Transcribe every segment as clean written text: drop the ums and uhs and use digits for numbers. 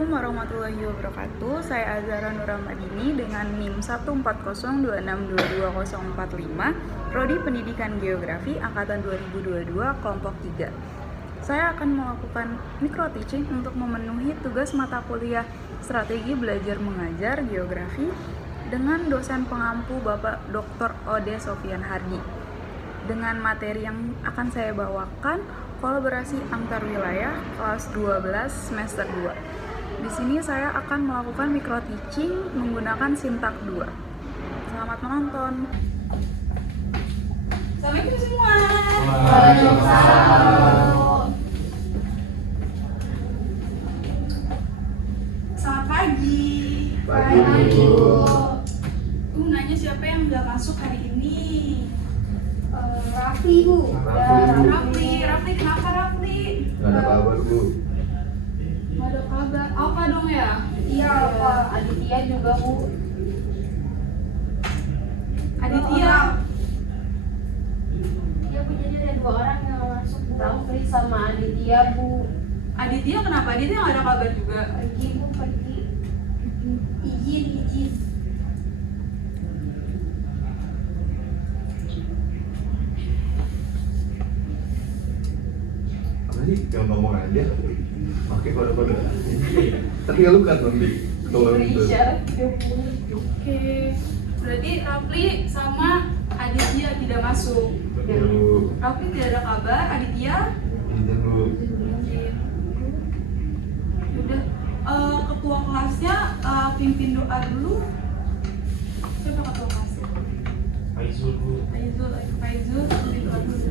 Assalamualaikum warahmatullahi wabarakatuh. Saya Azhara Nuramadini dengan NIM 14026220045, Prodi Pendidikan Geografi Angkatan 2022 Kelompok 3. Saya akan melakukan micro teaching untuk memenuhi tugas mata kuliah Strategi Belajar Mengajar Geografi dengan dosen pengampu Bapak Dr. Ode Sofian Hardi. Dengan materi yang akan saya bawakan, kolaborasi antar wilayah kelas 12 semester 2. Di sini saya akan melakukan micro teaching menggunakan Sintak 2. Selamat menonton. Assalamualaikum semua. Waalaikumsalam. Selamat pagi. Pagi, Bu. Nanya siapa yang nggak masuk hari ini? Rafli, Bu. Rafli, kenapa Rafli? Gak ada kabar, Bu. Nggak ada kabar. Apa dong ya? Iya, Pak. Aditya juga, Bu. Aditya. Iya, Bu. Jadi ada 2 orang yang masuk, Bu. Rafli sama Aditya, Bu. Aditya kenapa? Aditya nggak ada kabar juga. Pergi, Bu. Pergi. Izin. Tadi yang ngomong aja pakai kode-kode tapi lu kan nanti kalau itu Oke. Berarti Rafli sama Aditya tidak masuk. dulu Rafli tidak ada kabar, Aditya izin dulu izin. Udah, ketua kelasnya pimpin doa dulu. Siapa ketua kelasnya? Faizul, Bu. Faizul, pimpin doa dulu.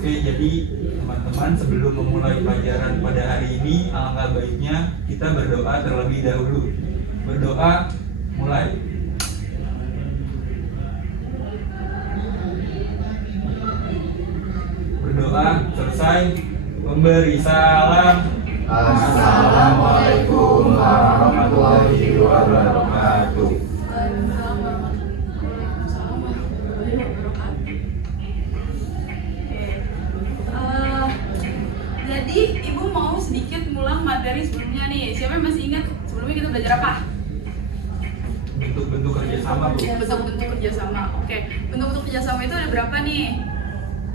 Oke, jadi teman-teman sebelum memulai pelajaran pada hari ini, alangkah baiknya kita berdoa terlebih dahulu. Berdoa, mulai. Berdoa, selesai. Memberi salam. Assalamualaikum warahmatullahi wabarakatuh. Jadi Ibu mau sedikit ngulang materi sebelumnya nih. Siapa yang masih ingat sebelumnya kita belajar apa? Bentuk-bentuk kerjasama, Bu. Bentuk-bentuk kerjasama. Oke, bentuk-bentuk kerjasama itu ada berapa nih?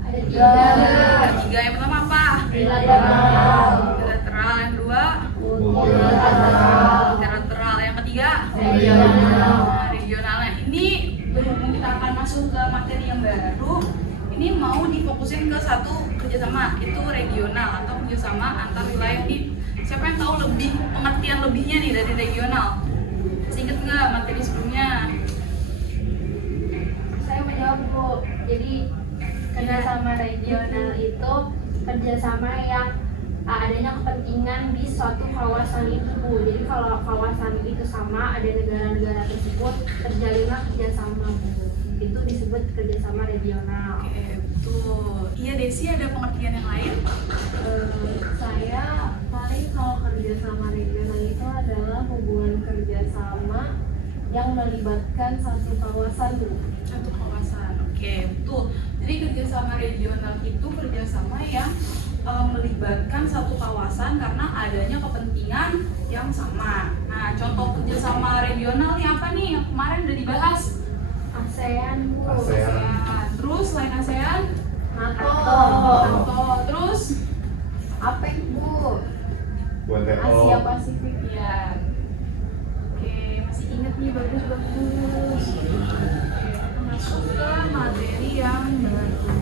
Ada 3. Ada 3. Yang pertama apa? Bilateral. Bilateral. Yang kedua? Multilateral. Multilateral. Yang ketiga? Regional. Nah, regional. Nah, ini berhubung kita akan masuk ke materi yang baru, ini mau difokusin ke satu kerjasama, itu regional atau kerjasama antar wilayah nih. Siapa yang tahu lebih pengertian lebihnya nih dari regional? Masih inget nggak materi sebelumnya? Saya menjawab, Bu. Jadi kerjasama regional itu kerjasama yang adanya kepentingan di suatu kawasan itu, Bu. Jadi kalau kawasan itu sama, ada negara-negara tersebut terjalinlah kerjasama, Bu. Itu disebut kerjasama regional. Oke, betul. Iya, Desi ada pengertian yang lain? Saya paling kalau kerjasama regional itu adalah hubungan kerjasama yang melibatkan satu kawasan, Bu. Satu kawasan. Oke, betul. Jadi kerjasama regional itu kerjasama yang melibatkan satu kawasan karena adanya kepentingan yang sama. Nah, contoh kerjasama regional nih apa nih? Yang kemarin udah dibahas. ASEAN, Bu. ASEAN. Terus selain ASEAN, NATO. NATO. Terus APEC, Bu. buat Asia Pasifik. ya. Oke, masih ingat nih, bagus. Oke, kita masuk ke materi yang baru.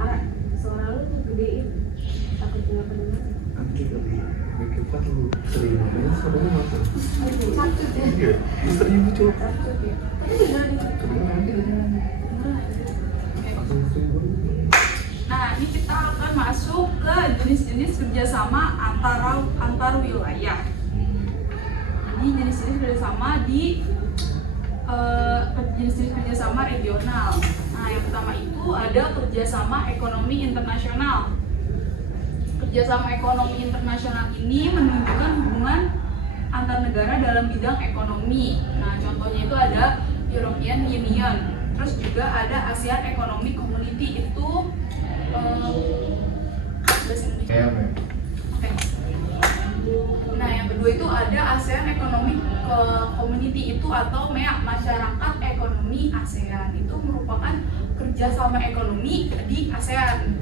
Ara, suara lu tuh gedein. Takut nggak kedengeran. nanti lebih cepat lu sering makanya sebenarnya masuk Satu deh. iya sering lucu Satu ya. sebenarnya nanti langsung sering banget. Nah, ini kita akan masuk ke jenis-jenis kerjasama antar wilayah. Jadi jenis-jenis kerjasama di jenis-jenis kerjasama regional. Nah, yang pertama itu ada kerjasama ekonomi internasional. Kerjasama ekonomi internasional ini menunjukkan hubungan antar negara dalam bidang ekonomi. Nah, contohnya itu ada European Union. Terus juga ada ASEAN Economic Community, itu bahasa Indonesia. Kayak apa ya? Oke. Nah, yang kedua itu ada ASEAN Economic Community itu atau MEA, Masyarakat Ekonomi ASEAN. Itu merupakan kerjasama ekonomi di ASEAN,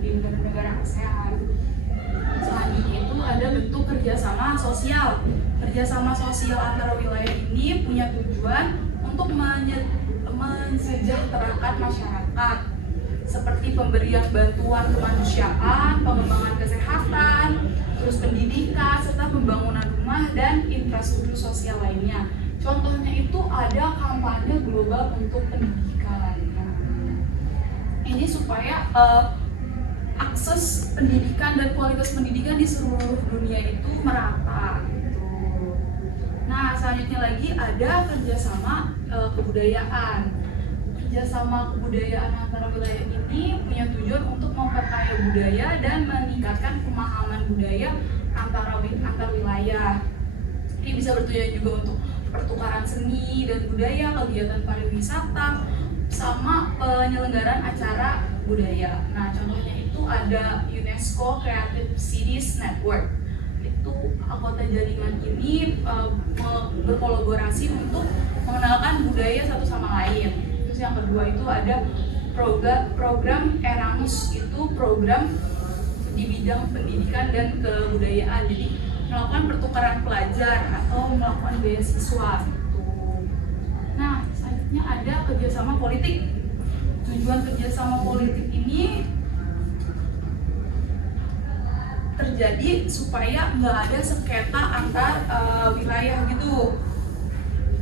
di negara-negara ASEAN. Selanjutnya itu ada bentuk kerjasama sosial. Kerjasama sosial antara wilayah ini punya tujuan untuk mensejahterakan masyarakat, seperti pemberian bantuan kemanusiaan, pengembangan kesehatan, terus pendidikan, serta pembangunan rumah dan infrastruktur sosial lainnya. Contohnya itu ada kampanye global untuk pendidikan. Ini supaya akses pendidikan dan kualitas pendidikan di seluruh dunia itu merata. Gitu. Nah, selanjutnya lagi ada kerjasama kebudayaan. Kerjasama kebudayaan antara wilayah ini punya tujuan untuk memperkaya budaya dan meningkatkan pemahaman budaya antar wilayah. Ini bisa bertujuan juga untuk pertukaran seni dan budaya, kegiatan pariwisata, sama penyelenggaraan acara budaya. Nah, contohnya itu ada UNESCO Creative Cities Network. Itu anggota jaringan ini berkolaborasi untuk mengenalkan budaya satu sama lain. Terus yang kedua itu ada program Erasmus, itu program di bidang pendidikan dan kebudayaan. Jadi melakukan pertukaran pelajar atau melakukan beasiswa. Nah, selanjutnya ada kerjasama politik. Tujuan kerjasama politik ini terjadi supaya nggak ada sengketa antar wilayah gitu.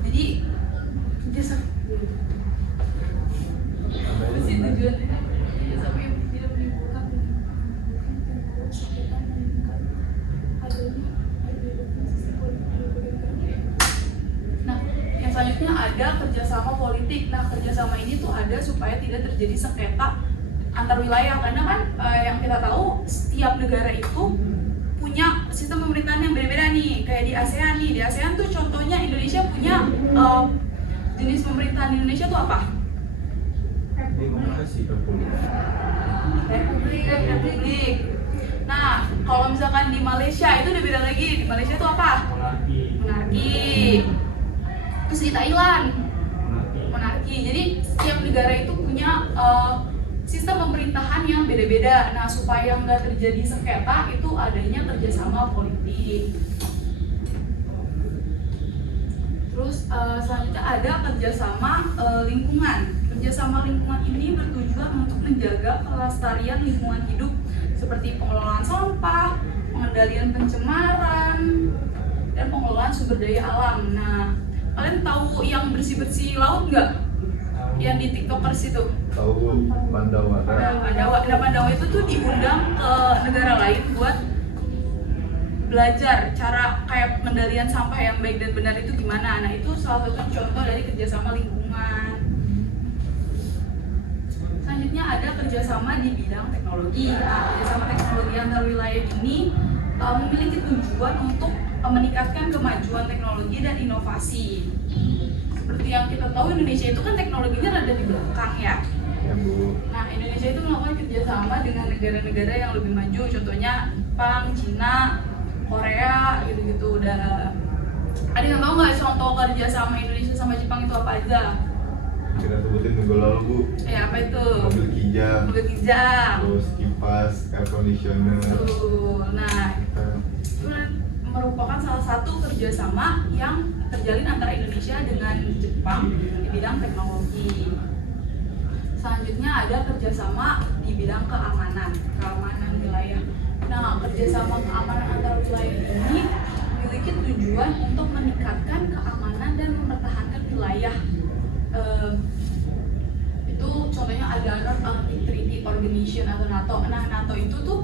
Jadi kerjasama apa sih tujuannya? Kerjasama yang tidak menimbulkan sengketa, meningkat adanya Nah, yang selanjutnya ada kerjasama politik. Nah, kerjasama ini tuh ada supaya tidak terjadi sengketa antar wilayah, karena kan yang kita tahu setiap negara itu punya sistem pemerintahan yang beda-beda nih. Kayak di ASEAN nih, di ASEAN tuh contohnya Indonesia punya jenis pemerintahan di Indonesia tuh apa? Demokrasi. Republik. Nah, kalau misalkan di Malaysia itu udah beda lagi. Di Malaysia tuh apa? Monarki. Terus di Thailand monarki. Jadi setiap negara itu punya sistem pemerintahan yang beda-beda. Nah, supaya nggak terjadi sengketa itu adanya kerjasama politik. Terus selanjutnya ada kerjasama lingkungan. Kerjasama lingkungan ini bertujuan untuk menjaga kelestarian lingkungan hidup seperti pengelolaan sampah, pengendalian pencemaran, dan pengelolaan sumber daya alam. Nah, kalian tahu yang bersih-bersih laut nggak? Yang di TikTokers itu? Tahu Pandawa. Nah, Pandawa itu tuh diundang ke negara lain buat belajar cara kayak pengendalian sampah yang baik dan benar itu gimana. Nah, itu salah satu contoh dari kerjasama lingkungan. Selanjutnya ada kerjasama di bidang teknologi. Nah, kerjasama teknologi antar wilayah ini memiliki tujuan untuk meningkatkan kemajuan teknologi dan inovasi. Seperti yang kita tahu, Indonesia itu kan teknologinya rada di belakang ya. Ya, Bu. Nah, Indonesia itu melakukan kerjasama dengan negara-negara yang lebih maju, contohnya Jepang, Cina, Korea, gitu-gitu. Udah ada yang tahu nggak contoh kerjasama Indonesia sama Jepang itu apa aja? Kita sebutin minggu lalu, Bu. Ya, apa itu? Mobil kijang, Mobil kijang. terus kipas, air conditioner. Betul. Nah, itu merupakan salah satu kerjasama yang terjalin antara Indonesia dengan Jepang di bidang teknologi. Selanjutnya ada kerjasama di bidang keamanan wilayah. Nah, kerjasama keamanan antar wilayah ini memiliki tujuan untuk meningkatkan keamanan dan mempertahankan wilayah. Itu contohnya ada North Treaty Organization atau NATO. Nah, NATO itu tuh,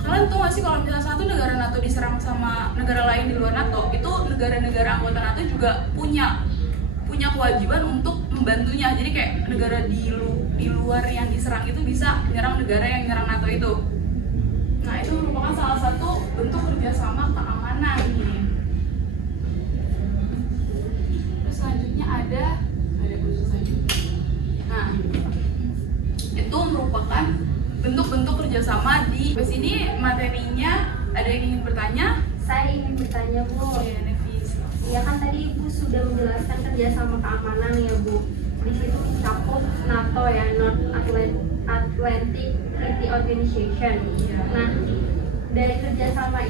kalian tahu nggak sih kalau misalnya satu negara NATO diserang sama negara lain di luar NATO, itu negara-negara anggota NATO juga punya kewajiban untuk membantunya. Jadi kayak negara di luar yang diserang itu bisa menyerang negara yang menyerang NATO itu. Nah, itu merupakan salah satu bentuk kerjasama keamanan nih. Terus selanjutnya ada khusus lagi. Nah, itu merupakan bentuk-bentuk kerjasama di sini sini materinya ada yang ingin bertanya? Saya ingin bertanya Bu. Iya, Nevis. Ya kan tadi Ibu sudah menjelaskan kerjasama keamanan ya Bu. Di situ mencakup NATO ya, North Atlantic Treaty Organization. Iya. Nah, dari kerjasama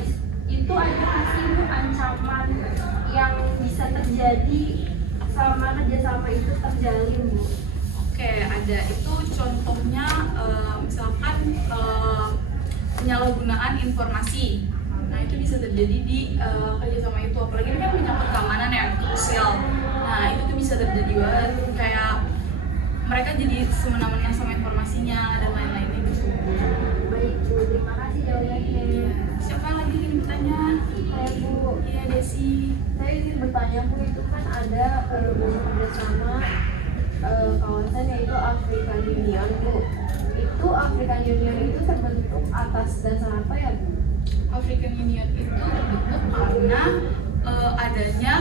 itu ada nggak sih Bu ancaman yang bisa terjadi selama kerjasama itu terjalin Bu? Oke, ada itu contohnya misalkan penyalahgunaan informasi. Nah, itu bisa terjadi di kerjasama itu, apalagi ini kan menyangkut keamanan ya, krusial. Nah, itu tuh bisa terjadi banget, kayak mereka jadi semena-mena sama informasinya dan lain-lainnya gitu. Baik Bu, terima kasih jawabannya. Iya. Siapa lagi yang bertanya? Saya Bu. Iya, Desi. Saya ingin bertanya Bu, itu kan ada kerjasama kawasan yaitu African Union Bu. Itu African Union itu terbentuk atas dasar apa ya Bu? African Union itu terbentuk karena adanya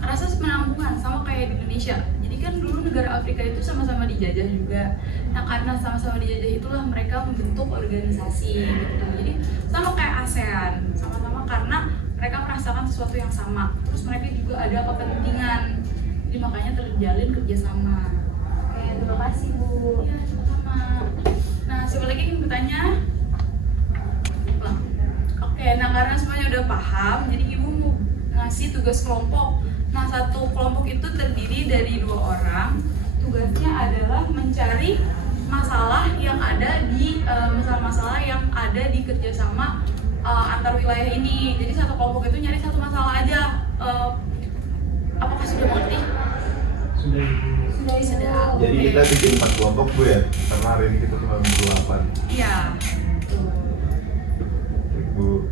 rasa penanggungan sama kayak di Indonesia. Jadi kan dulu negara Afrika itu sama-sama dijajah juga. Nah, karena sama-sama dijajah itulah mereka membentuk organisasi gitu. Jadi sama kayak ASEAN, sama-sama karena mereka merasakan sesuatu yang sama. Terus mereka juga ada kepentingan. Jadi makanya terjalin kerjasama. Oke, terima kasih Bu. Iya, sama-sama. Nah, siapa lagi yang bertanya? Oke, nah karena semuanya udah paham, jadi Ibu mau ngasih tugas kelompok. Nah, satu kelompok itu terdiri dari 2 orang. Tugasnya adalah mencari masalah yang ada di masalah-masalah yang ada di kerjasama antar wilayah ini. Jadi satu kelompok itu nyari satu masalah aja. Apakah sudah mengerti? Sudah. Jadi Oke. kita bikin 4 kelompok Bu ya, karena hari ini kita cuma 28. Iya. Bu,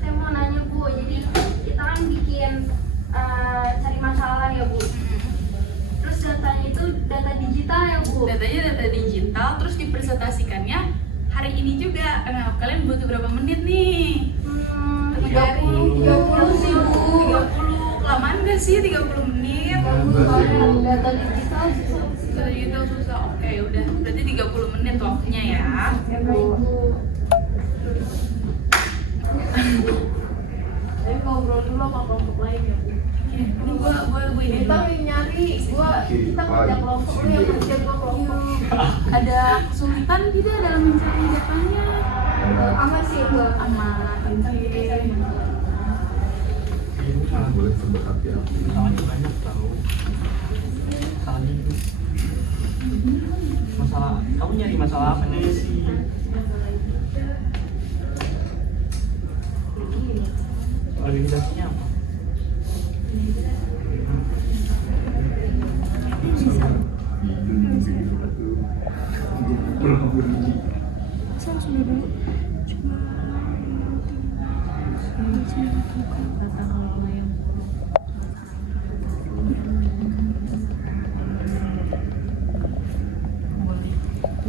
Saya mau nanya Bu, jadi kita kan bikin cari masalah ya Bu. Terus datanya itu data digital ya Bu. Datanya data digital, terus dipresentasikannya hari ini juga. Nah, kalian butuh berapa menit nih? 30 sih Bu. 30. Kelamaan gak sih 30 menit? Soalnya data digital Data digital susah. Oke, udah. Berarti 30 menit waktunya ya. ya baik Bu. Tapi ngobrol dulu sama kelompok lain ya Bu. Ini gua ini Kita dulu. yang nyari, kita kerja kelompok, lu yang kerja gua kelompok. Ada kesulitan tidak dalam mencari datanya? Aman sih Bu. Aman. boleh sebentar ya. Masalahnya banyak tahu. Masalahnya itu. Masalah, kamu nyari masalah apa nih sih? Organisasinya apa?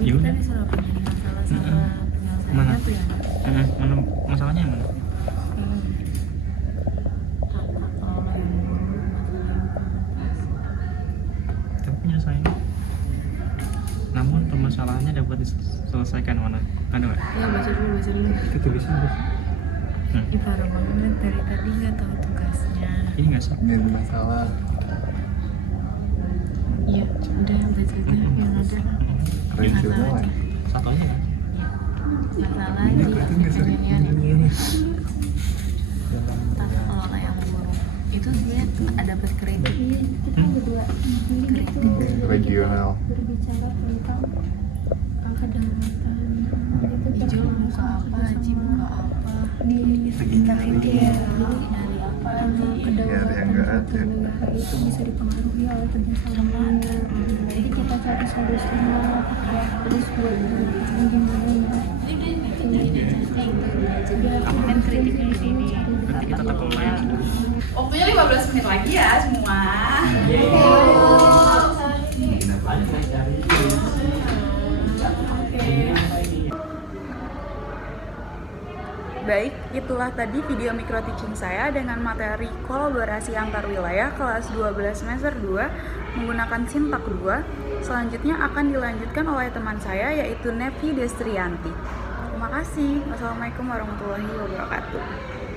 Itu tadi soal penyelesaian masalah sama penyelesaiannya tuh ya. Mana masalahnya yang mana? Tata kelola yang buruk, Tapi penyelesaiannya. Namun permasalahannya dapat diselesaikan mana? Ada nggak? ya baca dulu. Itu tulisan bos. Ih parah banget, dari tadi nggak tahu tugasnya. Ini nggak sih? Ini ada masalah. Iya, udah baca aja yang ada. Keren sih Masalah lah. aja. Satu aja kan? Masalah di African Union tata kelola yang buruk. Itu sebenarnya dapat kritik. Regional. Berbicara tentang kedaruratan Hijau buka apa, Haji buka apa. di Kritik ya, jadi dari apa kedaulatan nggak ada. suatu negara itu bisa dipengaruhi oleh kerjasama. Jadi kita cari solusinya ya, terus buat gimana ya. Kamu kan kritiknya di sini. Berarti kita tak kelola yang sudah. Waktunya 15 menit lagi ya semua. Baik, itulah tadi video micro teaching saya dengan materi kolaborasi antar wilayah kelas 12 semester 2 menggunakan Sintak 2. Selanjutnya akan dilanjutkan oleh teman saya yaitu Nevi Destrianti. Terima kasih. Wassalamualaikum warahmatullahi wabarakatuh.